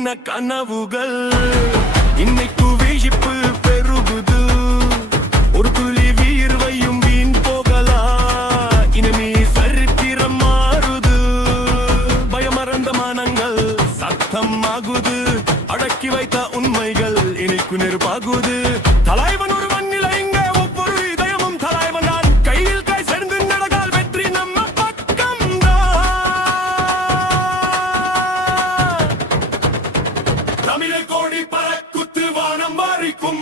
சின்ன கனவுகள் இன்னைக்கு விழிப்பு பெருகுது. ஒரு துளி வீர்வையும் வீண் போகலா, இனிமே சரித்திரம் மாறுது. பயமறந்த மனங்கள் சத்தம் ஆகுது, அடக்கி வைத்த உண்மைகள் இணைக்கு நெருப்பாகுது. தலைவன் ஒரு மண்ணில இங்க ஒவ்வொரு இதயமும் தலைவன் தான். கையில் கை சேர்ந்து நடந்தால் வெற்றி நம்ம பக்கம் தான். தமிழை கோடி பறக்குத்து வானம் மாறிக்கும்,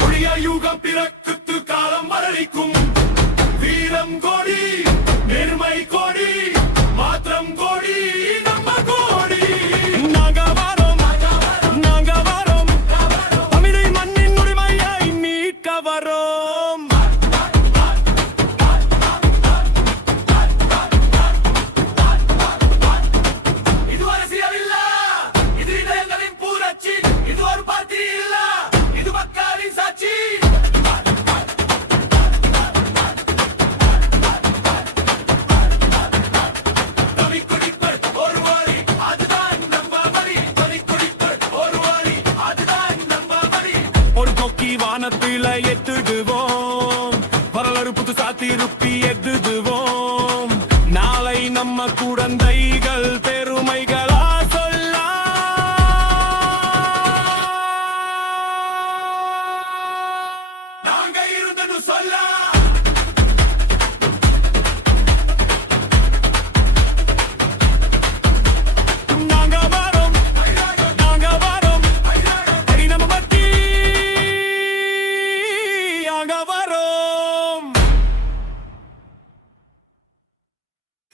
புதிய யுகம் பிறக்குத்து காலம் மரணிக்கும். வீரம் கோடி, நேர்மை கோடி, மாற்றம் கோடி, நம்ம கோடி. நாங்க வரோம், நாங்க வரோம், தமிழை மண்ணின் உரிமையை மீட்க வரோம். இது அரசியல் இல்ல, இது இதயங்களின் பூரட்சி. இது ஒரு பார்ட்டி இல்ல, இது மக்களின் சாட்சி. தவிக்குடிப்பர் ஒரு வழி, அதுதான் நம்ம வழி. தவிக்குடிப்பர் ஒரு வழி, அதுதான் நம்ம வழி. ஒரு கொக்கி வானத்தில எத்துடுவோம், வரலாறு புதுசா திருப்பி எத்துடுவோம். நாளை நம்ம குழந்தைகள் பெருமைகளா சொல்ல. நாங்க இருந்தது சொல்ல.